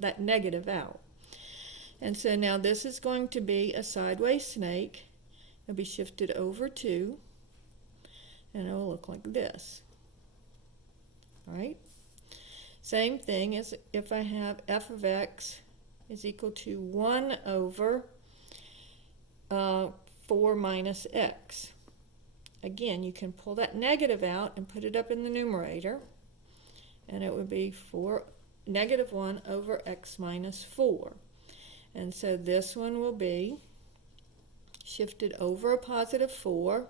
that negative out. And so now this is going to be a sideways snake. It'll be shifted over 2, and it will look like this. All right? Same thing as if I have f of x is equal to 1 over 4 minus x. Again, you can pull that negative out and put it up in the numerator, and it would be negative 1 over x minus 4. And so this one will be shifted over a positive 4.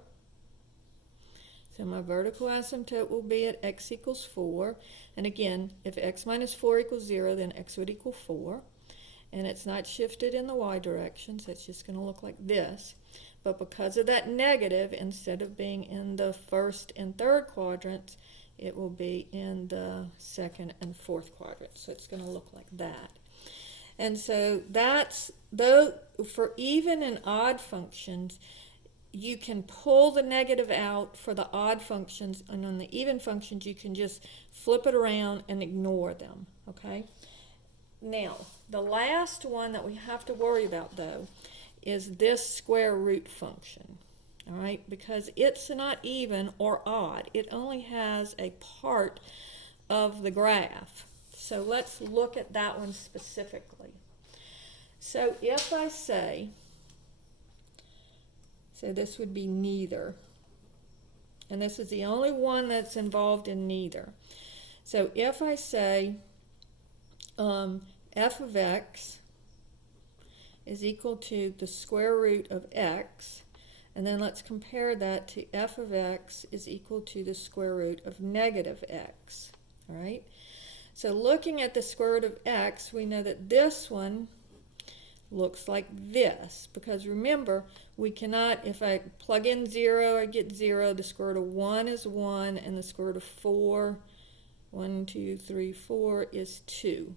So my vertical asymptote will be at x equals 4. And again, if x minus 4 equals 0, then x would equal 4. And it's not shifted in the y direction, so it's just going to look like this. But because of that negative, instead of being in the first and third quadrants, it will be in the second and fourth quadrants. So it's going to look like that. And so that's, though, for even and odd functions, you can pull the negative out for the odd functions, and on the even functions, you can just flip it around and ignore them, okay? Now, the last one that we have to worry about, though, is this square root function, all right? Because it's not even or odd. It only has a part of the graph. So let's look at that one specifically. So if I say, so this would be neither, and this is the only one that's involved in neither. So if I say f of x is equal to the square root of x, and then let's compare that to f of x is equal to the square root of negative x, all right? So looking at the square root of x, we know that this one looks like this, because remember, we cannot, if I plug in 0, I get 0, the square root of 1 is 1, and the square root of 4, 1, 2, 3, 4 is 2.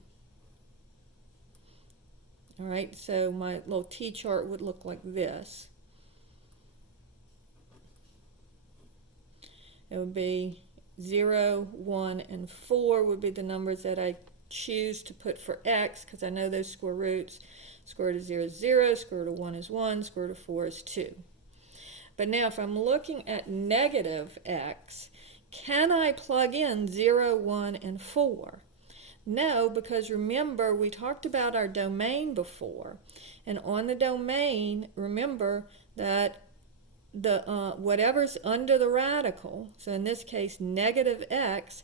All right, so my little t-chart would look like this. It would be 0, 1, and 4 would be the numbers that I choose to put for x, because I know those square roots. Square root of 0 is 0, square root of 1 is 1, square root of 4 is 2. But now if I'm looking at negative x, can I plug in 0, 1, and 4? No, because remember, we talked about our domain before. And on the domain, remember that the whatever's under the radical, so in this case negative x,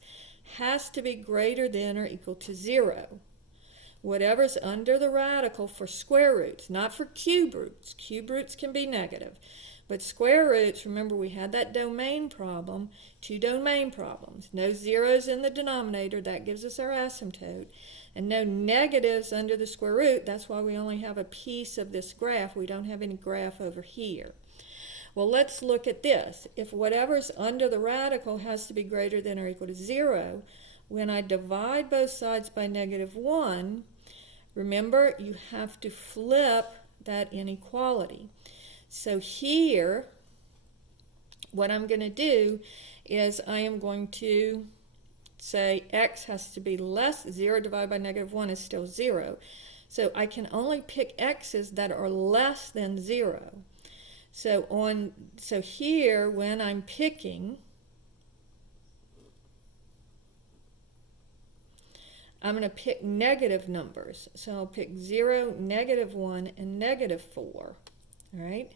has to be greater than or equal to 0. Whatever's under the radical for square roots, not for cube roots. Cube roots can be negative. But square roots, remember we had that domain problem, 2 domain problems. No zeros in the denominator, that gives us our asymptote. And no negatives under the square root, that's why we only have a piece of this graph. We don't have any graph over here. Well, let's look at this. If whatever's under the radical has to be greater than or equal to 0, when I divide both sides by negative 1, remember you have to flip that inequality. So here, what I'm going to do is I am going to say x has to be less, 0 divided by negative 1 is still 0. So I can only pick x's that are less than 0. So here, when I'm picking, I'm going to pick negative numbers. So I'll pick 0, negative 1, and negative 4. All right?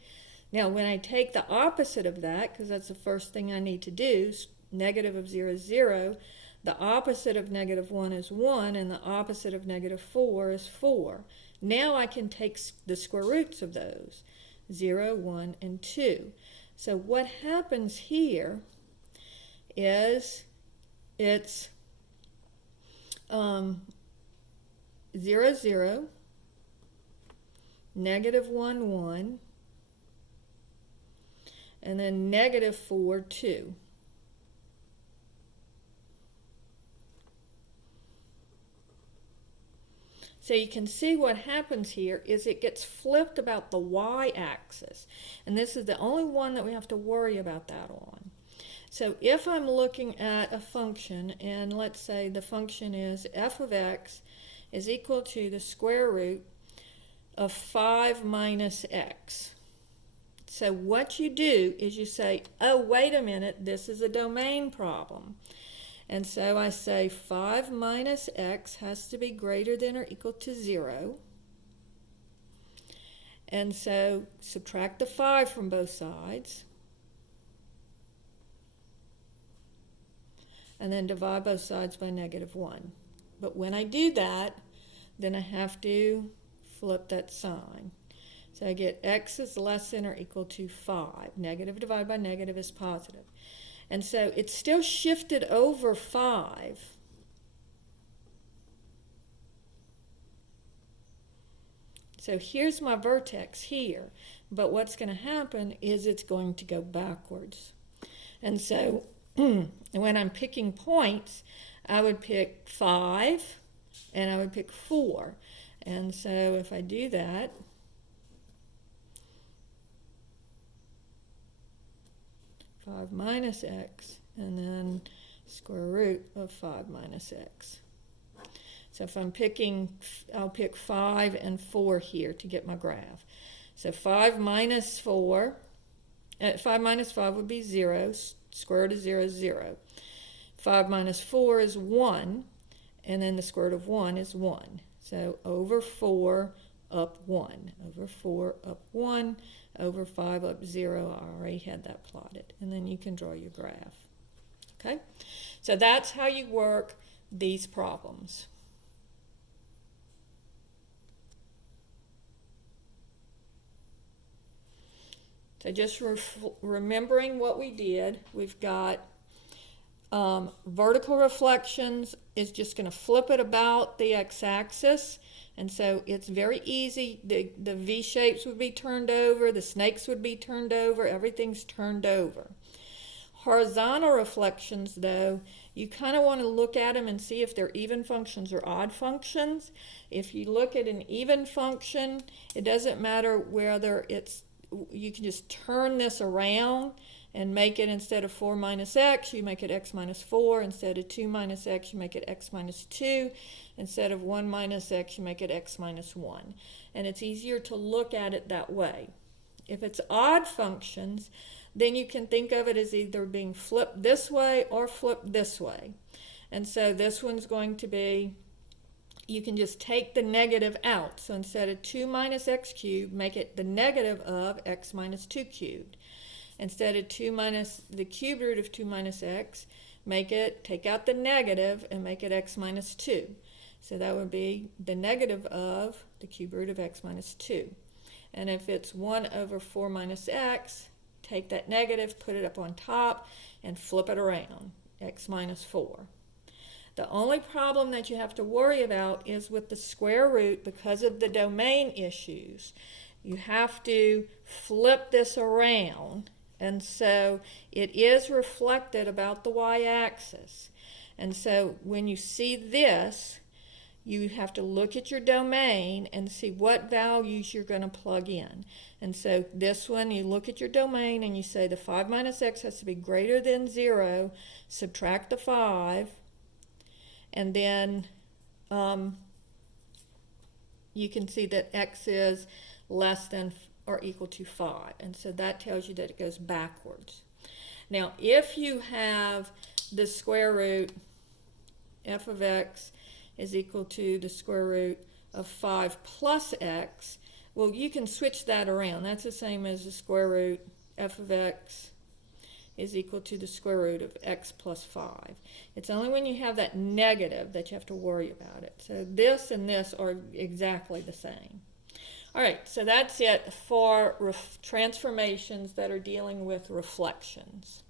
Now, when I take the opposite of that, because that's the first thing I need to do, negative of 0 is 0, the opposite of negative 1 is 1, and the opposite of negative 4 is 4. Now I can take the square roots of those, 0, 1, and 2. So what happens here is it's 0, 0, negative 1, 1, and then negative 4, 2. So you can see what happens here is it gets flipped about the y-axis. And this is the only one that we have to worry about that on. So if I'm looking at a function, and let's say the function is f of x is equal to the square root of 5 minus x. So what you do is you say, oh, wait a minute, this is a domain problem. And so I say 5 minus x has to be greater than or equal to 0. And so subtract the 5 from both sides. And then divide both sides by -1. But when I do that, then I have to flip that sign. So I get x is less than or equal to 5. Negative divided by negative is positive. And so it's still shifted over 5. So here's my vertex here. But what's going to happen is it's going to go backwards. And so when I'm picking points, I would pick 5 and I would pick 4. And so if I do that, five minus x, and then square root of 5 minus x. So if I'm picking, I'll pick 5 and 4 here to get my graph. So 5 minus 4, 5 minus 5 would be 0, square root of 0 is 0. 5 minus 4 is 1, and then the square root of 1 is 1. So over 4 up 1, over 4 up 1, over 5 up 0. I already had that plotted. And then you can draw your graph. Okay? So that's how you work these problems. So just remembering what we did, we've got vertical reflections is just going to flip it about the x-axis. And so it's very easy. The V-shapes would be turned over, the snakes would be turned over, everything's turned over. Horizontal reflections, though, you kind of want to look at them and see if they're even functions or odd functions. If you look at an even function, it doesn't matter whether it's, you can just turn this around and make it, instead of 4 minus x, you make it x minus 4. Instead of 2 minus x, you make it x minus 2. Instead of 1 minus x, you make it x minus 1. And it's easier to look at it that way. If it's odd functions, then you can think of it as either being flipped this way or flipped this way. And so this one's going to be, you can just take the negative out. So instead of 2 minus x cubed, make it the negative of x minus 2 cubed. Instead of 2 minus the cube root of 2 minus x, take out the negative and make it x minus 2. So that would be the negative of the cube root of x minus 2. And if it's 1 over 4 minus x, take that negative, put it up on top, and flip it around, x minus 4. The only problem that you have to worry about is with the square root, because of the domain issues. You have to flip this around, and so it is reflected about the y-axis. And so when you see this, you have to look at your domain and see what values you're going to plug in. And so this one, you look at your domain and you say the 5 minus x has to be greater than 0, subtract the 5, and then you can see that x is less than or equal to 5. And so that tells you that it goes backwards. Now, if you have the square root, f of x is equal to the square root of 5 plus x, well, you can switch that around. That's the same as the square root f of x is equal to the square root of x plus 5. It's only when you have that negative that you have to worry about it. So this and this are exactly the same. All right, so that's it for transformations that are dealing with reflections.